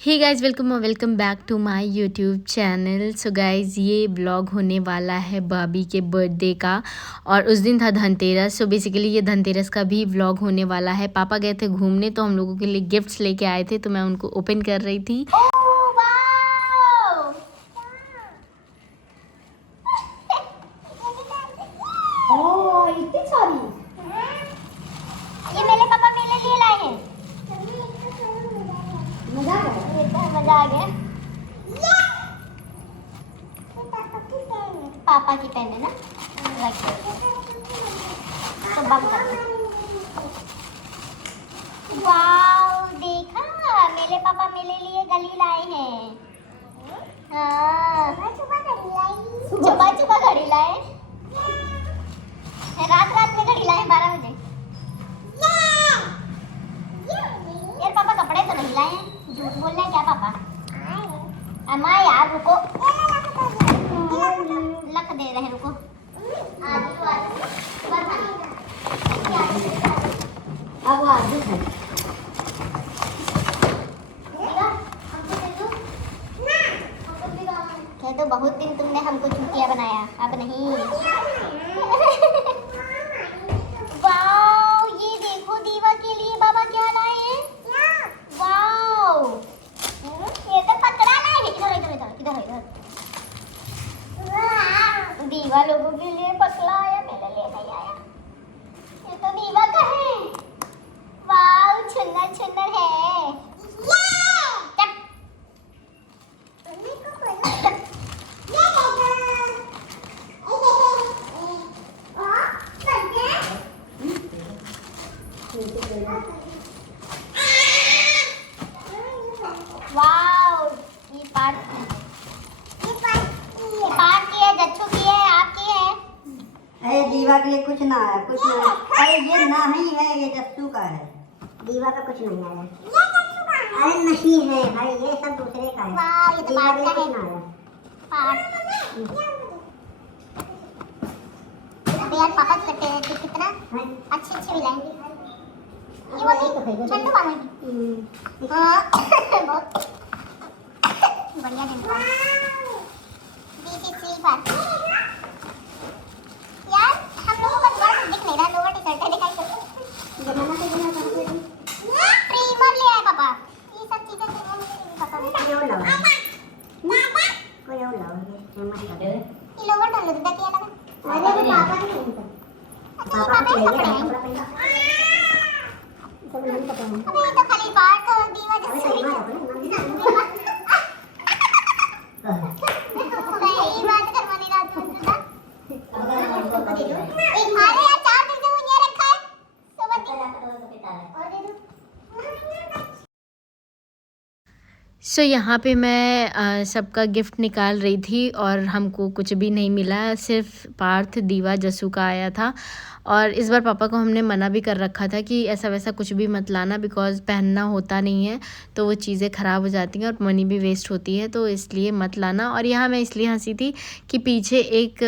Hey guys, welcome back to my YouTube channel. So guys, ये blog होने वाला है बाबी के बर्थडे का और उस दिन था धनतेरस। सो बेसिकली ये धनतेरस का भी व्लॉग होने वाला है। पापा गए थे घूमने तो हम लोगों के लिए गिफ्ट्स लेके आए थे, तो मैं उनको ओपन कर रही थी। इतनी सारी ये मेरे पापा मेरे लिए लाए हैं। मजा आ गया। पापा की पेन है ना, तो बंद कर दो। वाओ, देखा मेरे पापा मेरे लिए गली लाए हैं। हाँ, सुबह सुबह घड़ी लाए, रात रात में घड़ी लाए 12 बजे। यार पापा कपड़े तो नहीं लाए हैं, झूठ बोल रहे हैं क्या पापा? अम्मा यार रुको, लक दे रहे हैं, रुको। कह दो बहुत दिन तुमने हमको चूतिया बनाया, अब नहीं। वाओ, ये देखो दीवा के लिए बाबा क्या लाए हैं। वाओ, ये तो पतला लाए हैं। इधर इधर इधर इधर इधर। दीवा लोगों के लिए पतला आया, मेरे लिए नहीं आया। ये तो दीवा का है। वाओ, छुन्नर छुन्नर है। वाओ, ये पार्ट की है, जच्चू की है, आपकी है। अरे दीवा के लिए कुछ ना आया, कुछ ना। अरे ये नहीं है, ये जस्सू का है। दीवा का कुछ नहीं आया। अरे नहीं है भाई, ये सब दूसरे का है। वाओ, ये तो दीवा पार्ट के का लिए है। कुछ ना आया। पार्ट। अबे यार पापा तो लगते हैं कितना अच्छे अच्छे भी लाएंगे। ये वाली झंडू बाम है। हाँ, बहुत बढ़िया Zandu balm. This is sleeper. यार हम लोगों का द्वार दिख नहीं रहा, लोअर टी शर्ट है, दिखाई दो। ट्रिमर ले आए पापा, ये सब चीजें ट्रिमर मुझे नहीं पता। कोई और लाओ, कोई और लाओ। ये लोअर डाल दो, क्या लगा? अरे वो पापा के नहीं, अच्छा ये पापा पापा के के लिए कपड़े हैं। कपड़ा पहना। सब नहीं पता है। अबे ये तो खाली पार्ट और दीवा अरे जैसे सही बात है। सही बात करवाने ना तुम ना। अरे यार 4 दिन से वो ये रखा है, सुबह और दे दो। सो यहाँ पे मैं सबका गिफ्ट निकाल रही थी और हमको कुछ भी नहीं मिला, सिर्फ पार्थ, दीवा, जस्सू का आया था। और इस बार पापा को हमने मना भी कर रखा था कि ऐसा वैसा कुछ भी मत लाना, बिकॉज़ पहनना होता नहीं है तो वो चीज़ें ख़राब हो जाती हैं और मनी भी वेस्ट होती है, तो इसलिए मत लाना। और यहाँ मैं इसलिए हंसी थी कि पीछे एक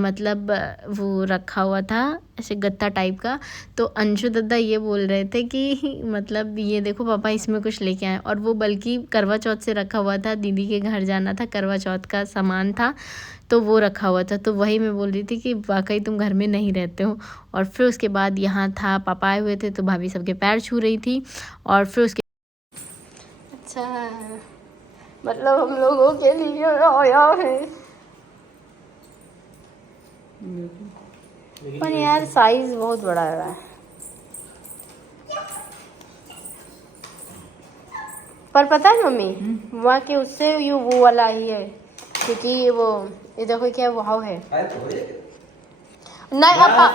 मतलब वो रखा हुआ था ऐसे गत्ता टाइप का, तो अंशु दद्दा ये बोल रहे थे कि मतलब ये देखो पापा इसमें कुछ लेके आए, और वो बल्कि करवा चौथ से रखा हुआ था, दीदी के घर जाना था, करवा चौथ का सामान था तो वो रखा हुआ था। तो वही मैं बोल रही थी कि वाकई तुम घर में नहीं रहते हो। और फिर उसके बाद यहाँ था, पापा आए हुए थे तो भाभी सबके पैर छू रही थी। और फिर उसके अच्छा मतलब हम लोगों के लिए आया है, पर यार साइज बहुत बड़ा है। पर पता है मम्मी, वहाँ के उससे ये वो वाला ही है, क्योंकि वो ये देखो क्या वाव है। नहीं पापा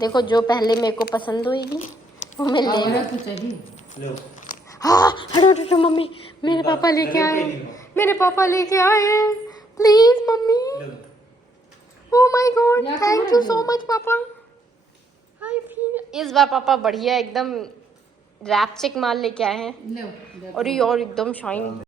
देखो, जो पहले मेरे को पसंद होगी वो मैं ले। हाँ हटो हटो मम्मी, मेरे पापा लेके आए, मेरे पापा लेके आए हैं, प्लीज मम्मी। Oh my god, thank you so much पापा। आई फील इस बार पापा बढ़िया एकदम रैपचिक माल लेके आए हैं, और ये और एकदम शाइन।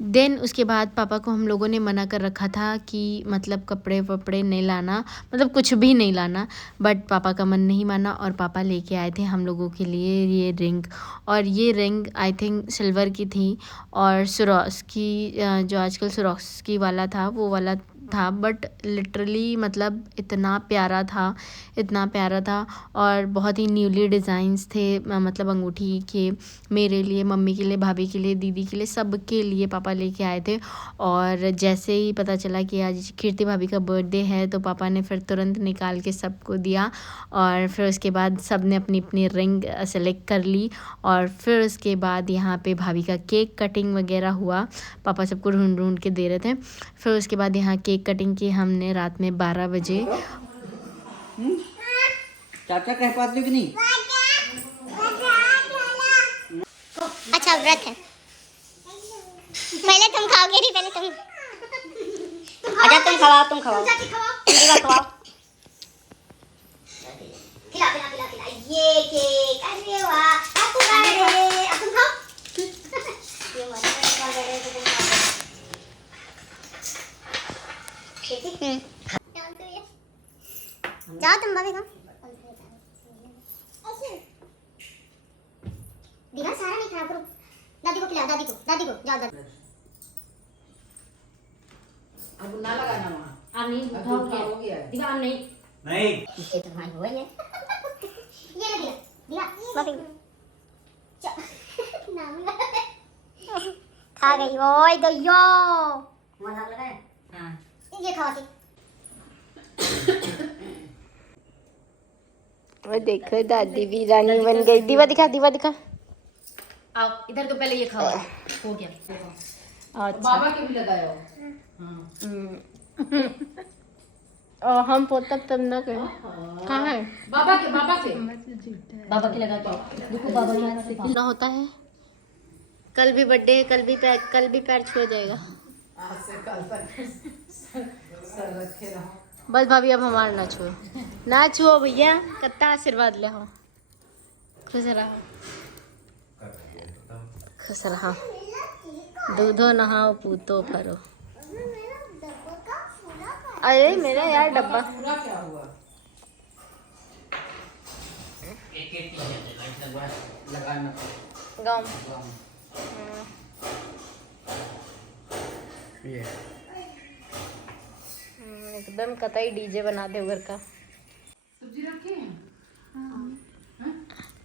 देन उसके बाद पापा को हम लोगों ने मना कर रखा था कि मतलब कपड़े वपड़े नहीं लाना, मतलब कुछ भी नहीं लाना, बट पापा का मन नहीं माना और पापा लेके आए थे हम लोगों के लिए ये रिंग। और ये रिंग आई थिंक सिल्वर की थी और स्वरोस्की जो आजकल स्वरोस्की वाला था वो वाला था, बट लिटरली मतलब इतना प्यारा था, इतना प्यारा था। और बहुत ही न्यूली डिज़ाइंस थे, मतलब अंगूठी के, मेरे लिए, मम्मी के लिए, भाभी के लिए, दीदी के लिए, सब के लिए पापा लेके आए थे। और जैसे ही पता चला कि आज कीर्ति भाभी का बर्थडे है तो पापा ने फिर तुरंत निकाल के सबको दिया। और फिर उसके बाद सब ने अपनी अपनी रिंग सेलेक्ट कर ली। और फिर उसके बाद यहाँ पे भाभी का केक कटिंग वगैरह हुआ, पापा सबको ढूंढ ढूंढ के दे रहे थे। फिर उसके बाद यहाँ केक कटिंग की हमने रात में 12 बजे। चाचा कह पाते हो कि नहीं? अच्छा व्रत है, पहले तुम खाओगे नहीं, पहले तुम। अच्छा तुम खवाओ, तुम खवाओ, दीवा खवाओ। खिला खिला खिला खिला ये केक, अरे वाह, अब तुम खाओ। ये मजा है तो तुम खाओ। जाओ तुम भाभी खाओ। दीवा सारा नहीं खराब करो, दादी को खिलाओ, दादी को जाओ दादी। अब ना लगाना वहाँ। अब नहीं हो गया। दीवा नहीं इससे तो हमारी हुआ ही है। ये ले दीवा भाभी खा गई, ओए गयो। मजा लगा है? हाँ ये खाओ सी। वो देखो दादी भी रानी बन गई। दीवा दिखा, दीवा दिखा। आओ इधर तो पहले ये खाओ, हो गया। अच्छा बाबा के भी लगाया हो। हाँ। और हम पोतक तब ना करें। कहाँ है? बाबा के लगा के देखो बाबा यहाँ से ना होता है। कल भी बर्थडे है, कल भी पैर छू जाएगा। आज से कल तक सर रखे रहो। बस भाभी अब हमारा ना छुओ, ना छुओ भैया, कत्ता आशीर्वाद ले हो। खुश रहो, खुश रहो, दूधो नहाओ पूतो भरो। अरे मेरा यार डब्बा पूरा क्या हुआ? लगाना गम एकदम कतई डीजे बना दे घर का। सब्जी रखे हैं? हाँ?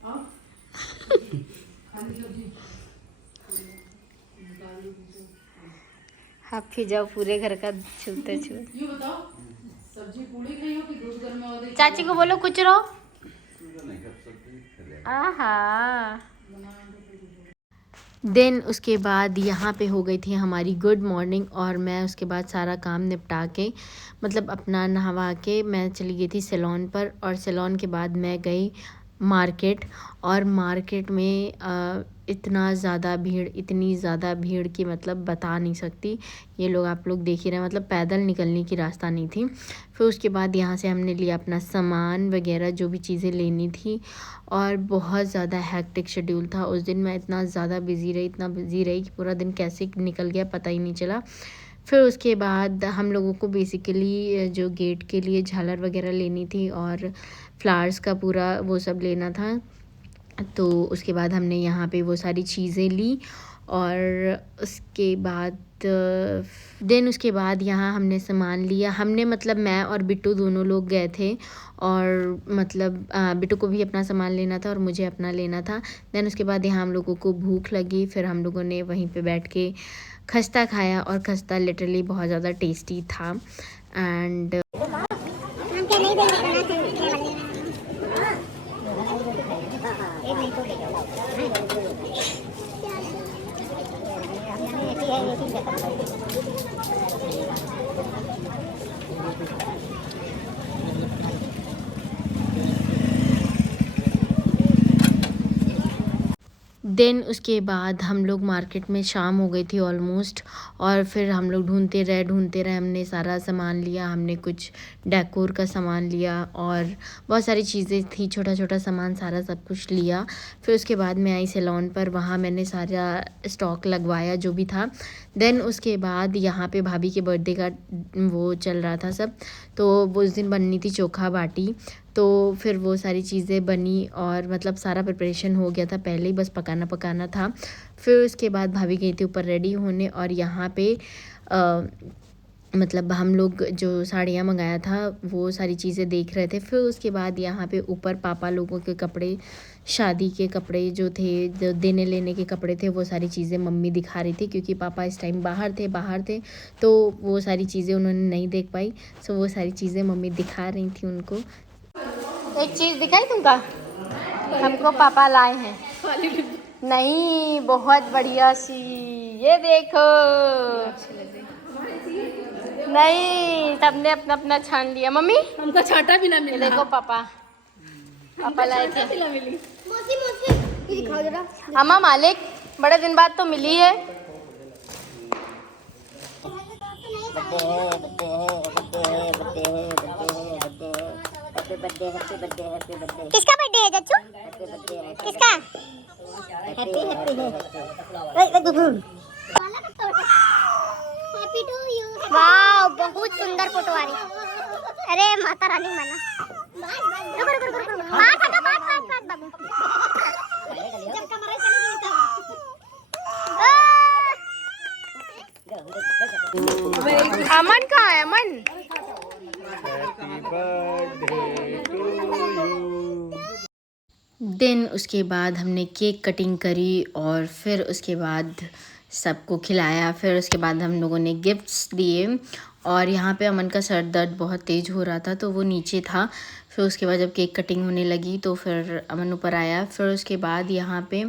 आओ। खाली सब्जी। आप भी जाओ पूरे घर का छूते छूते। ये बताओ, सब्जी पूरी खाई हो कि दूध गर्म और एक चाची को बोलो कुछ रहो। आहा। देन उसके बाद यहाँ पे हो गई थी हमारी गुड मॉर्निंग और मैं उसके बाद सारा काम निपटा के, मतलब अपना नहवा के मैं चली गई थी सैलून पर। और सैलून के बाद मैं गई मार्केट। और मार्केट में इतना ज़्यादा भीड़, इतनी ज़्यादा भीड़ की मतलब बता नहीं सकती। ये लोग आप लोग देख ही रहे हैं, मतलब पैदल निकलने की रास्ता नहीं थी। फिर उसके बाद यहाँ से हमने लिया अपना सामान वगैरह जो भी चीज़ें लेनी थी। और बहुत ज़्यादा हैक्टिक शेड्यूल था उस दिन। मैं इतना ज़्यादा बिज़ी रही, इतना बिज़ी रही कि पूरा दिन कैसे निकल गया पता ही नहीं चला। फिर उसके बाद हम लोगों को बेसिकली जो गेट के लिए झालर वगैरह लेनी थी और फ्लावर्स का पूरा वो सब लेना था। तो उसके बाद हमने यहाँ पे वो सारी चीज़ें ली। और उसके बाद उसके बाद यहाँ हमने सामान लिया। हमने मतलब मैं और बिट्टू दोनों लोग गए थे। और मतलब बिट्टू को भी अपना सामान लेना था और मुझे अपना लेना था। देन उसके बाद यहाँ हम लोगों को भूख लगी, फिर हम लोगों ने वहीं पे बैठ के खस्ता खाया। और खस्ता लिटरली बहुत ज़्यादा टेस्टी था। एंड देन उसके बाद हम लोग मार्केट में, शाम हो गई थी ऑलमोस्ट, और फिर हम लोग ढूंढते रहे, हमने सारा सामान लिया, हमने कुछ डेकोर का सामान लिया और बहुत सारी चीज़ें थी, छोटा छोटा सामान सारा सब कुछ लिया। फिर उसके बाद मैं आई सैलून पर, वहाँ मैंने सारा स्टॉक लगवाया जो भी था। देन उसके बाद यहाँ पे भाभी के बर्थडे का वो चल रहा था सब, तो वो उस दिन बननी थी चोखा बाटी, तो फिर वो सारी चीज़ें बनी और मतलब सारा प्रिपरेशन हो गया था, पहले ही बस पकाना था। फिर उसके बाद भाभी गई थी ऊपर रेडी होने, और यहाँ पे मतलब हम लोग जो साड़ियाँ मंगाया था वो सारी चीज़ें देख रहे थे। फिर उसके बाद यहाँ पे ऊपर पापा लोगों के कपड़े, शादी के कपड़े जो थे, जो देने लेने के कपड़े थे, वो सारी चीज़ें मम्मी दिखा रही थी, क्योंकि पापा इस टाइम बाहर थे तो वो सारी चीज़ें उन्होंने नहीं देख पाई। सो वो सारी चीज़ें मम्मी दिखा रही थी उनको। एक चीज़ दिखाई तुमका, हमको पापा लाए हैं, नहीं बहुत बढ़िया सी, ये देखो, नहीं सबने अपना अपना छान लिया। मम्मी हमको छाटा भी ना मिला। देखो पापा लाए थे। दिखाओ जरा। अम्मा मालिक बड़े दिन बाद तो मिली है। किसका बर्थडे है जच्चू? किसका? Happy to you. वाओ बहुत सुंदर फोटो आ रही। अरे माता रानी माना। रुको। बात बाबू। जब कमरे चली गई तब। अमन कहाँ है? अमन देन उसके बाद हमने केक कटिंग करी और फिर उसके बाद सबको खिलाया। फिर उसके बाद हम लोगों ने गिफ्ट्स दिए, और यहाँ पे अमन का सर दर्द बहुत तेज़ हो रहा था तो वो नीचे था। फिर उसके बाद जब केक कटिंग होने लगी तो फिर अमन ऊपर आया। फिर उसके बाद यहाँ पे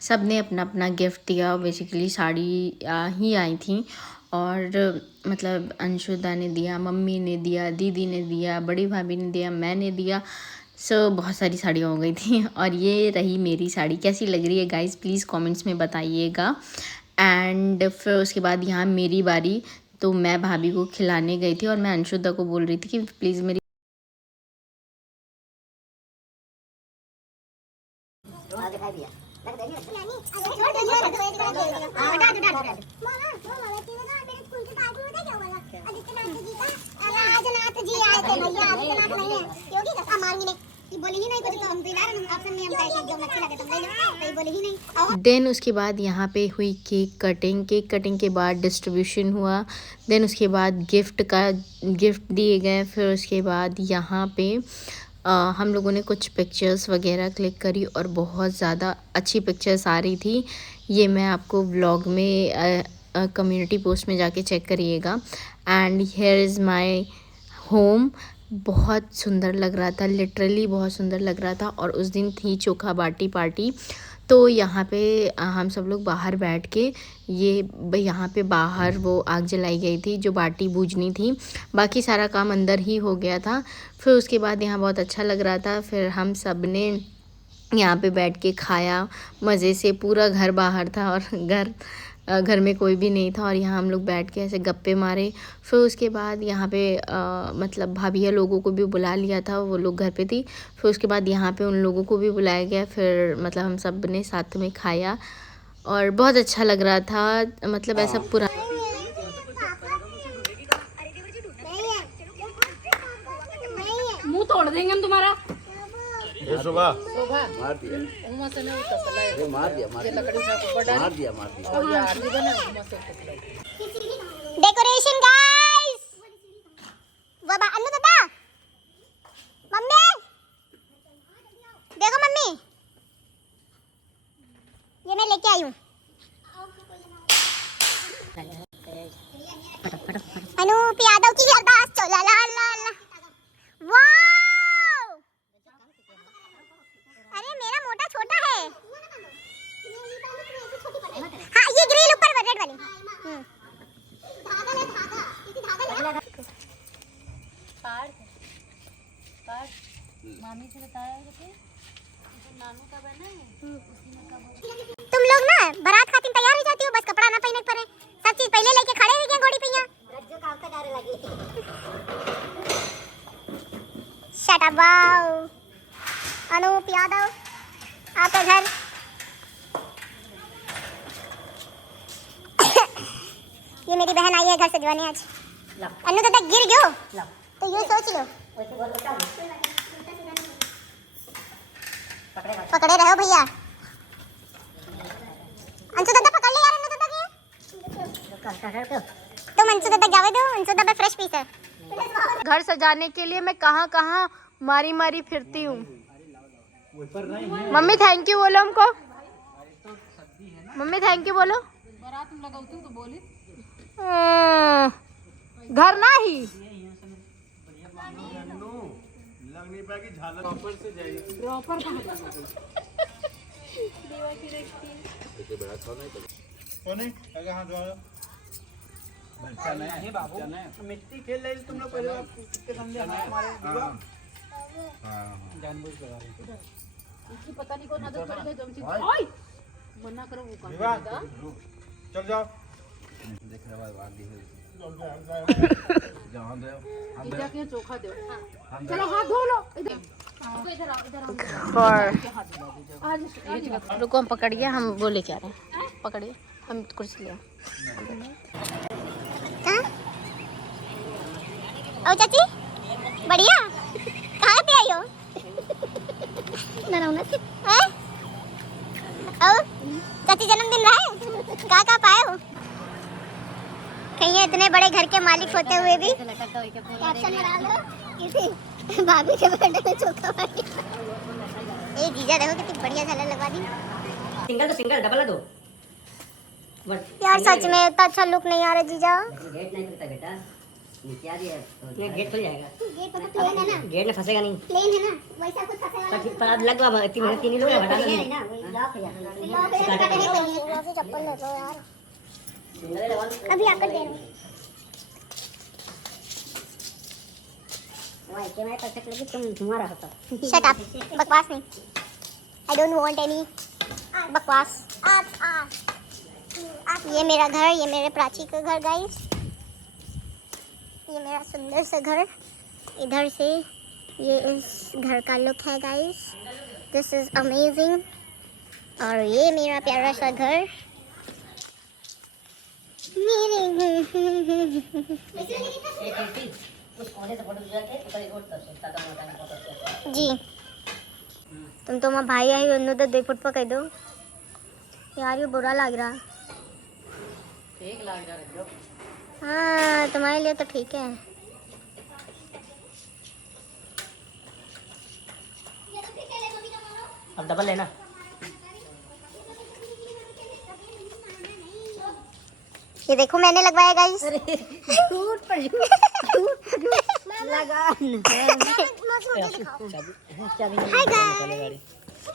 सब ने अपना अपना गिफ्ट दिया। बेसिकली साड़ी ही आई थी, और मतलब अंशुदा ने दिया, मम्मी ने दिया, दीदी ने दिया, बड़ी भाभी ने दिया, मैंने दिया। सो बहुत सारी साड़ियाँ हो गई थी, और ये रही मेरी साड़ी। कैसी लग रही है गाइस प्लीज़ कमेंट्स में बताइएगा। एंड फिर उसके बाद यहाँ मेरी बारी, तो मैं भाभी को खिलाने गई थी और मैं अंशुदा को बोल रही थी कि प्लीज़ मेरी देन उसके बाद यहाँ पे हुई केक कटिंग के बाद डिस्ट्रीब्यूशन हुआ। देन उसके बाद गिफ्ट दिए गए। फिर उसके बाद यहाँ पे हम लोगों ने कुछ पिक्चर्स वगैरह क्लिक करी और बहुत ज़्यादा अच्छी पिक्चर्स आ रही थी। ये मैं आपको व्लॉग में कम्युनिटी पोस्ट में जाके चेक करिएगा। And here is my home. बहुत सुंदर लग रहा था, लिटरली बहुत सुंदर लग रहा था। और उस दिन थी चोखा बाटी पार्टी, तो यहाँ पे हम सब लोग बाहर बैठ के यहाँ पे बाहर वो आग जलाई गई थी जो बाटी भूजनी थी। बाकी सारा काम अंदर ही हो गया था। फिर उसके बाद यहाँ बहुत अच्छा लग रहा था। फिर हम सब ने यहाँ पे बैठ के खाया मज़े से। पूरा घर बाहर था और घर में कोई भी नहीं था, और यहाँ हम लोग बैठ के ऐसे गप्पे मारे। फिर उसके बाद यहाँ पे मतलब भाभिया लोगों को भी बुला लिया था, वो लोग घर पे थी। फिर उसके बाद यहाँ पे उन लोगों को भी बुलाया गया। फिर मतलब हम सब ने साथ में खाया और बहुत अच्छा लग रहा था। मतलब ऐसा पूरा मुंह तोड़ देंगे हम तुम्हारा। ये सुबह शोभा मार दिया, उमा से नहीं उतर ये मार दिया, ये लकड़ी में ऊपर डाल मार दिया। और ये आरती बना उमा से ऊपर डेकोरेशन गाइस। वो अन्नू दादा, मम्मी देखो, मम्मी ये मैं लेके आई हूँ। अनूप यादव की अरदास चला ला ला ला। वाओ, अरे मेरा मोटा छोटा है। हाँ ये ग्रिल ऊपर रेड वाली। धागा ले धागा, क्योंकि धागा ले पार मामी से बताया थे नानू का बना है उसी में का। तो बारात खातिर तैयार हो जाती हो, बस कपड़ा ना पहने पड़े, सब चीज पहले लेके खड़े हो गए घोड़ी पे यहाँ। रज्जू काम का डारे लगी। Shut up wow. Anoop Yadav आपका घर। ये मेरी बहन आई है घर सजवाने आज। अन्नू दादा गिर गयो तो ये सोच लो। पकड़े रहो भैया। अंशु दादा पकड़ ले यार अन्नू दादा के। तुम अंशु दादा जावे दो, अंशु दादा फ्रेश पीस है। घर सजाने के लिए मैं कहाँ कहाँ मारी मारी फिरती हूँ। मम्मी थैंक यू बोलो हमको। मम्मी थैंक यू बोलो। बारात में लगाती हूँ तो बोली घर ना ही लग नहीं पाएगी, झालर ऊपर से जाएगी। प्रॉपर कहाँ कौन है? अगर हाथ धोओ। बच्चा नहीं बाबू, मिट्टी खेल रही तुम लोग पहले किसके सामने हमारे जानबूझ के लगा रहे थे। उसकी पता नहीं कौन आदत पड़ गई जमची। ओए मना करो वो काम विवाह, का। चल जाओ। देखने बाद बात दी है जहाँ दे जीजा के चोखा दो। चलो हाथ धो लो इधर। इधर आओ इधर आओ। आज ये जगह रुको हम पकड़िए, हम वो लेके आ रहे हैं। पकड़िए, हम कुर्सी ले आओ। कहाँ? ओ चाची बढ़िया, कहाँ पे आई हो? हैं? ओ चाची जन्मदिन रहा है? कहाँ पाए हो? कहीं इतने बड़े घर के मालिक होते हुए भी कैप्शन बना लो किसी भाभी के बर्थडे में चोखा मारी। ए जीजा देखो कितनी बढ़िया झालर लगवा दी। सिंगल तो सिंगल, डबल दो। यार सच में इतना अच्छा लुक नहीं आ रहा जीजा। गेट नहीं खुलता बेटा, क्या दिया है? गेट खुल जाएगा। गेट तो प्लेन है ना? गेट में फंसेगा नहीं। प्लेन है ना, वैसा कुछ फंसेगा नहीं। पर लगवा तीन लोग हटा दो ना, लॉक हो जाता है। चप्पल ले लो यार, अभी आकर दे रहा हूँ। कैमरा परफेक्ट लगी, तुम तुम्हारा होता। शट अप, बकवास नहीं। आई डोंट वांट एनी बकवास। ये मेरा घर, ये मेरे प्राची का घर गाइस। ये मेरा सुंदर सा घर। इधर से ये इस घर का लुक है गाइस। This is amazing. और ये मेरा प्यारा सा घर। मेरे जी तुम तो माँ भाई आई उन्होंने तो 2 फुट पर कह दो यार, ये बुरा लग रहा। ठीक लग जा रहा है। हाँ तुम्हारे लिए तो ठीक है। अब डबल लेना। ये देखो मैंने लगवाया गाइस।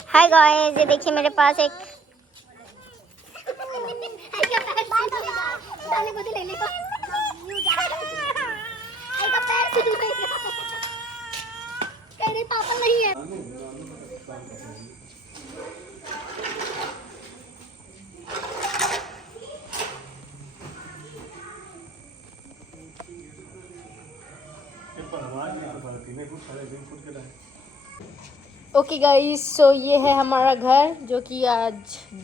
हाय गाइस, ये देखिए मेरे पास एक पापा नहीं है। ओके गाइस, सो ये है हमारा घर जो कि आज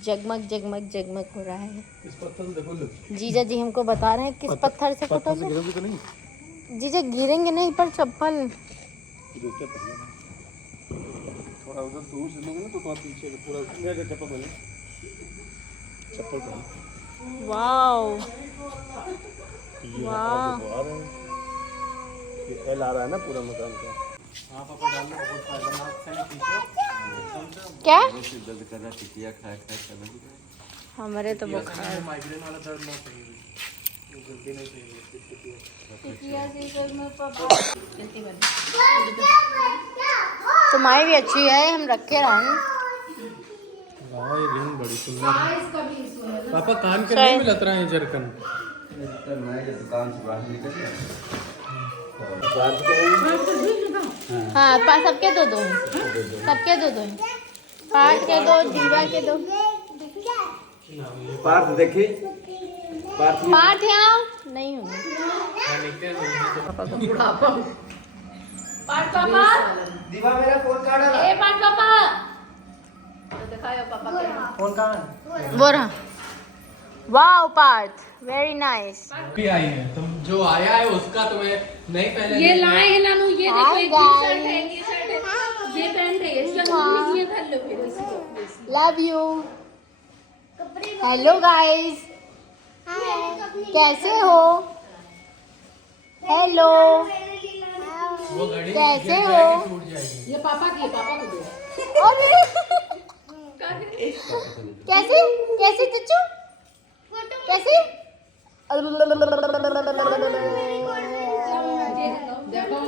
जगमग जगमग जगमग हो रहा है। इस पत्थर से देखो लो। जीजा जी हमको बता रहे हैं किस पत्थर से पत्थर से फटोगे। गिरोगे तो नहीं? जीजा गिरेंगे नहीं पर चप्पल। जूते पहने थोड़ा उधर दूर से लोगे ना तो तुम्हारे पीछे पूरा मेरे चप्पल पहने। चप्पल पहने। वाओ ये वाह। आ रहे हैं, ये एल आ रहा है ना पूरा मकान का। हाँ पापा डालना बहुत फायदेमंद से खींचो। क्या दर्द कर रहा टिकिया खा खा कर हमारे तो बुखार। माइग्रेन वाला दर्द ना चाहिए, जल्दी नहीं चाहिए। तुम्हारी भी अच्छी है, हम रखे रहेंगे। हाँ ये रिंग बड़ी सुंदर है। पापा कान के नहीं मिलत रहा है जरकन। मैं ये दुकान से बाहर निकल गया। हाँ सबके दो दो, सबके दो दो, पार्थ के दो, दीवा के दो। पार्थ देखी पार्थ यहाँ नहीं होंगे। पार्थ पापा दीवा मेरा फोन कहाँ डाला? ए पार्थ पापा तो दिखाओ पापा के फोन कहाँ है? वो रहा। Wow Parth, very nice. भी आई है, तुम जो आया है उसका तुम्हें नहीं पहले ये लाए हैं नानू, ये देखो Hi एक guys. शर्ट है, ये शर्ट है, ये पैंट है, इसका मम्मी ये था, लो फिर इसको। Love you. हेलो गाइस, कैसे हो? हेलो, वो घड़ी कैसे गिर हो? जाएगी, टूट जाएगी। ये पापा की है, पापा को दो। अरे कैसे कैसे चच्चू कैसे? देखो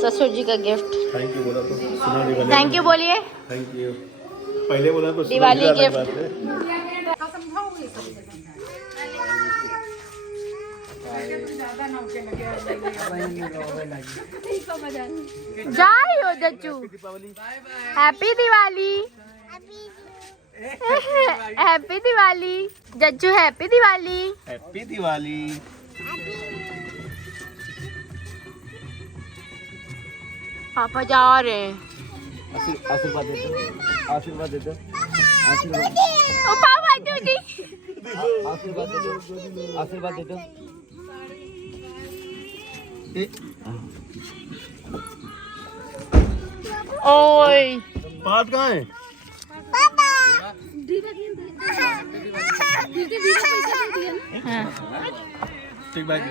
ससुर जी का गिफ्ट। थैंक यू बोला तो सुना नहीं बने। थैंक यू बोलिए। Thank you. पहले बोला तो सुना दिवाली नहीं, अलग गिफ्ट। बात है। जय हो जच्चू। हैप्पी दिवाली। हैप्पी दिवाली जच्चू, हैप्पी दिवाली। हैप्पी दिवाली। पापा जा रहे हैं। आशीर्वाद देते हो, आशीर्वाद देते हो, आशीर्वाद ओ पापा जूदी। आशीर्वाद दे दो, आशीर्वाद दे दो। ओए पार्थ कहाँ है? ठीक बात है।